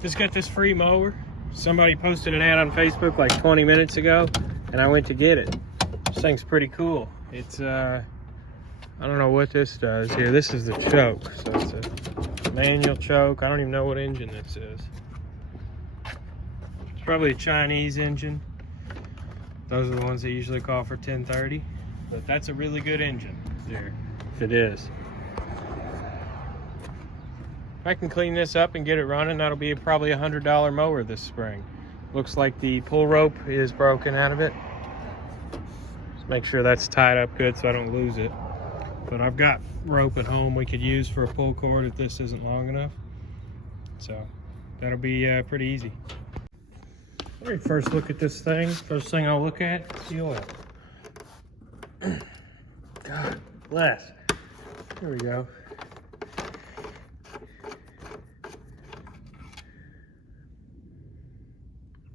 Just got this free mower. Somebody posted an ad on Facebook like 20 minutes ago, and I went to get it. This thing's pretty cool. It's, I don't know what this does here. This is the choke. So it's a manual choke. I don't even know what engine this is. It's probably a Chinese engine. Those are the ones they usually call for 1030. But that's a really good engine there, if it is. If I can clean this up and get it running, that'll be probably a $100 mower this spring. Looks like the pull rope is broken out of it. Just make sure that's tied up good so I don't lose it. But I've got rope at home we could use for a pull cord if this isn't long enough. So that'll be pretty easy. All right, first look at this thing. First thing I'll look at is the oil. God bless. Here we go.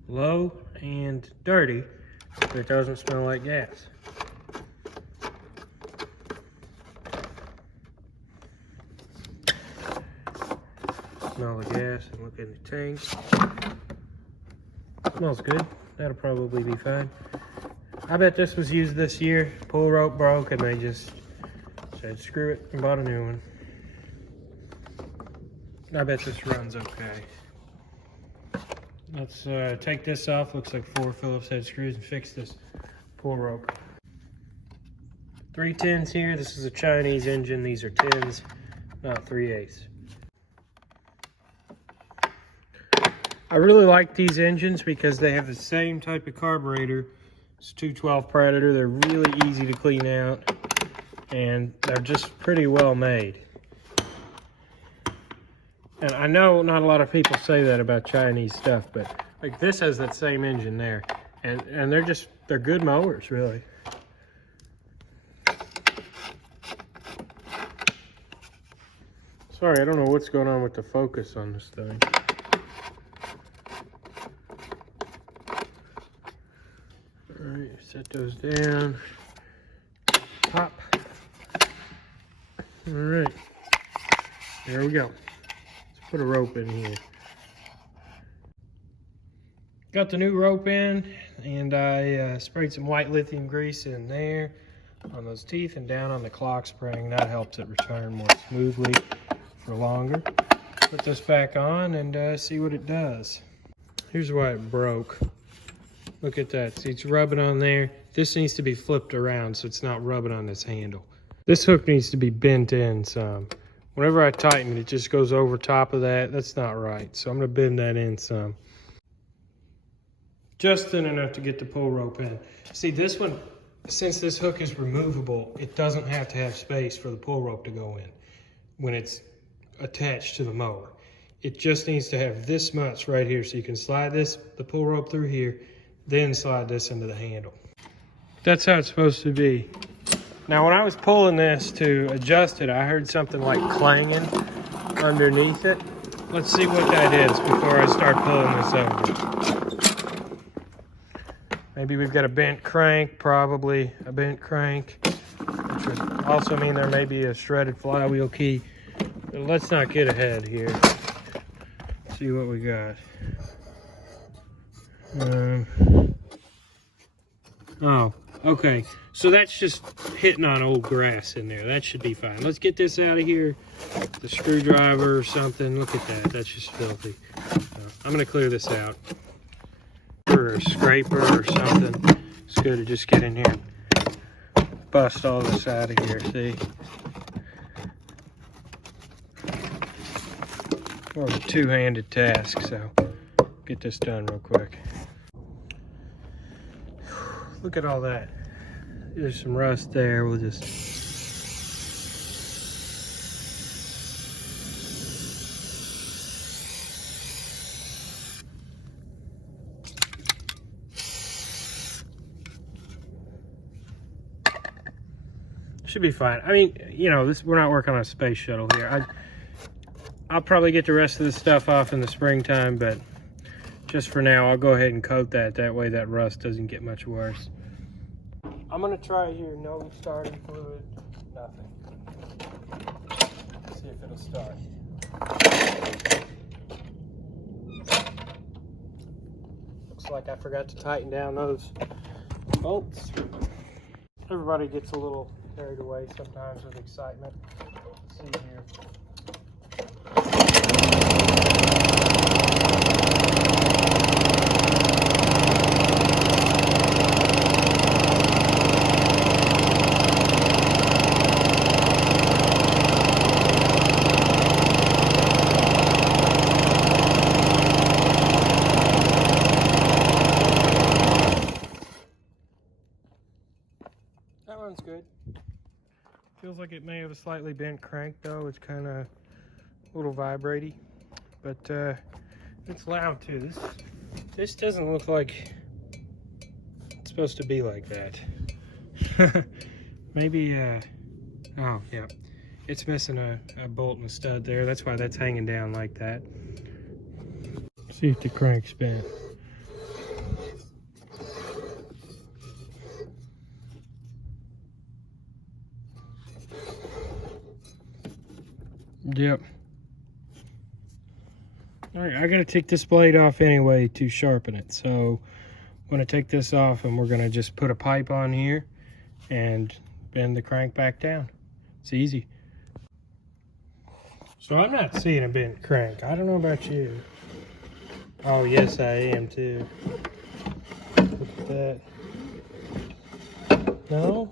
Low and dirty, but it doesn't smell like gas. Smell the gas and look in the tank. Smells good. That'll probably be fine. I bet this was used this year. Pull rope broke and they just said screw it and bought a new one. I bet this runs okay. Let's take this off. Looks like 4 Phillips head screws and fix this pull rope. 310s here. This is a Chinese engine. These are 10s, not 3/8. I really like these engines because they have the same type of carburetor. It's 212 Predator. They're really easy to clean out and they're just pretty well made. And I know not a lot of people say that about Chinese stuff, but like this has that same engine there. And they're good mowers, really. Sorry, I don't know what's going on with the focus on this thing. All right, set those down. Pop. All right, there we go. Put a rope in here. Got the new rope in, and I sprayed some white lithium grease in there on those teeth and down on the clock spring. That helps it return more smoothly for longer. Put this back on and see what it does. Here's why it broke. Look at that. See, it's rubbing on there. This needs to be flipped around so it's not rubbing on this handle. This hook needs to be bent in some. Whenever I tighten it, it just goes over top of that. That's not right. So I'm going to bend that in some. Just thin enough to get the pull rope in. See, this one, since this hook is removable, it doesn't have to have space for the pull rope to go in when it's attached to the mower. It just needs to have this much right here. So you can slide the pull rope through here, then slide this into the handle. That's how it's supposed to be. Now, when I was pulling this to adjust it, I heard something like clanging underneath it. Let's see what that is before I start pulling this over. Maybe we've got a bent crank, probably a bent crank, which would also mean there may be a shredded flywheel key. But let's not get ahead here. See what we got. Oh, okay. So that's just hitting on old grass in there. That should be fine. Let's get this out of here. The screwdriver or something. Look at that. That's just filthy. I'm going to clear this out. Or a scraper or something. It's good to just get in here and bust all this out of here. See? More of a two-handed task, so get this done real quick. Look at all that. There's some rust there. We'll just... should be fine. I mean, you know, we're not working on a space shuttle here. I'll probably get the rest of this stuff off in the springtime, but just for now, I'll go ahead and coat that. That way that rust doesn't get much worse. I'm gonna try here, no starting fluid, nothing. See if it'll start. like I forgot to tighten down those bolts. Everybody gets a little carried away sometimes with excitement. Let's see here. That runs good. Feels like it may have a slightly bent crank though. It's kind of a little vibraty, but it's loud too. This doesn't look like it's supposed to be like that. Maybe, oh yeah, it's missing a bolt and a stud there. That's why that's hanging down like that. See if the crank's bent. Yep. All right, I gotta take this blade off anyway to sharpen it. So I'm gonna take this off and we're gonna just put a pipe on here and bend the crank back down. It's easy. So I'm not seeing a bent crank. I don't know about you. Oh yes, I am too. Look at that. No?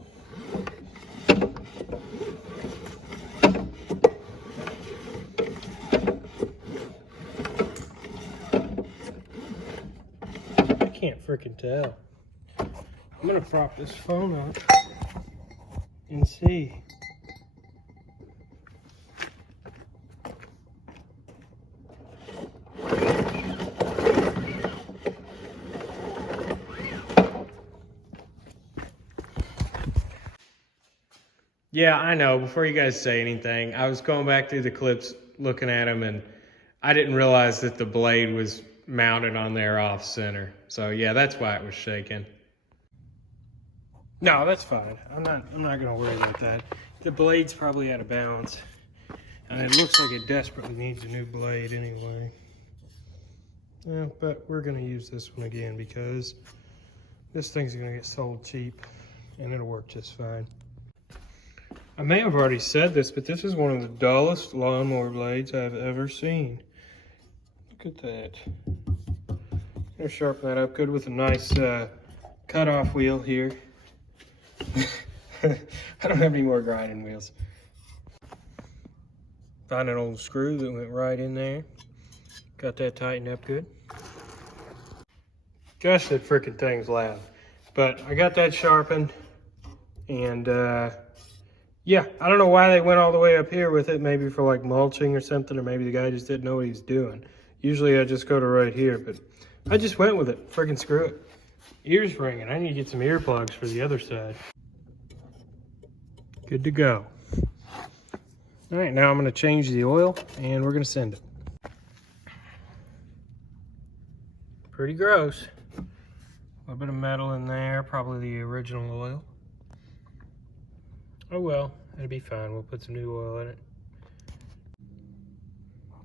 I can't freaking tell. I'm gonna prop this phone up and see. Yeah, I know. Before you guys say anything, I was going back through the clips looking at them, and I didn't realize that the blade was mounted on there off center. So yeah, that's why it was shaking. No, that's fine. I'm not gonna worry about that. The blade's probably out of balance, and it looks like it desperately needs a new blade anyway. Yeah, but we're gonna use this one again because this thing's gonna get sold cheap, and it'll work just fine. I may have already said this, but this is one of the dullest lawnmower blades I've ever seen. Look at that. I'm gonna sharpen that up good with a nice cut-off wheel here. I don't have any more grinding wheels. Found an old screw that went right in there. Got that tightened up good. Gosh, that freaking thing's loud. But I got that sharpened, and yeah, I don't know why they went all the way up here with it, maybe for like mulching or something, or maybe the guy just didn't know what he was doing. Usually I just go to right here, but I just went with it. Freaking screw it. Ears ringing. I need to get some earplugs for the other side. Good to go. All right, now I'm gonna change the oil and we're gonna send it. Pretty gross. A little bit of metal in there, probably the original oil. Oh well, it'll be fine. We'll put some new oil in it.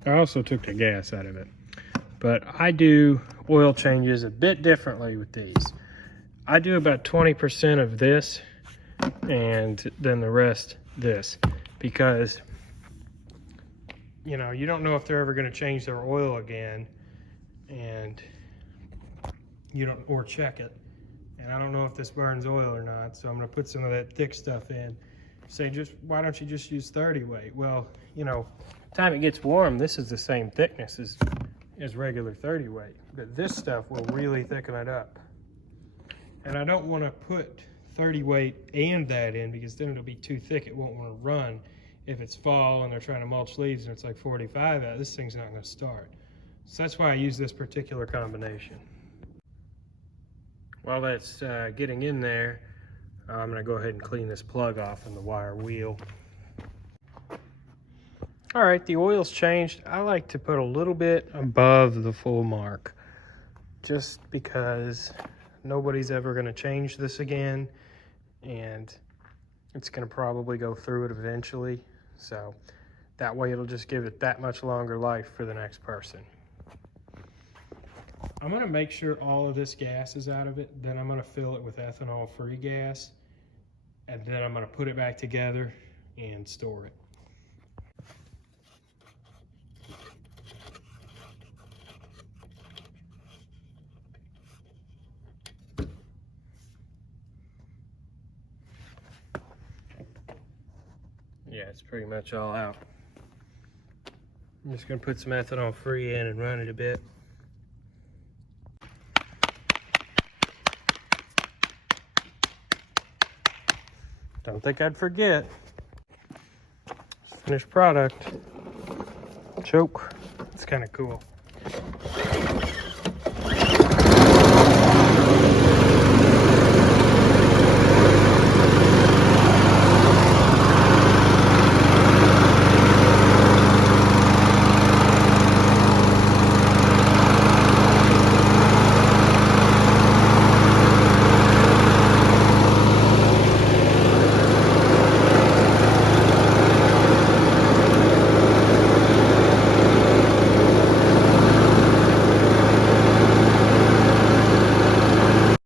I also took the gas out of it, but I do oil changes a bit differently with these. I do about 20% of this and then the rest this, because you know, you don't know if they're ever going to change their oil again, and you don't, or check it. And I don't know if this burns oil or not, so I'm going to put some of that thick stuff in. Say, just why don't you just use 30 weight? Well, you know, time it gets warm, this is the same thickness as regular 30 weight, but this stuff will really thicken it up. And I don't want to put 30 weight and that in, because then it'll be too thick. It won't want to run if it's fall and they're trying to mulch leaves and it's like 45 out. This thing's not going to start. So that's why I use this particular combination. While that's getting in there, I'm going to go ahead and clean this plug off in the wire wheel. All right, the oil's changed. I like to put a little bit above the full mark, just because nobody's ever going to change this again, and it's going to probably go through it eventually. So that way it'll just give it that much longer life for the next person. I'm gonna make sure all of this gas is out of it. Then I'm gonna fill it with ethanol-free gas. And then I'm gonna put it back together and store it. Yeah, it's pretty much all out. I'm just gonna put some ethanol free in and run it a bit. Don't think I'd forget. Finished product. Choke. It's kind of cool.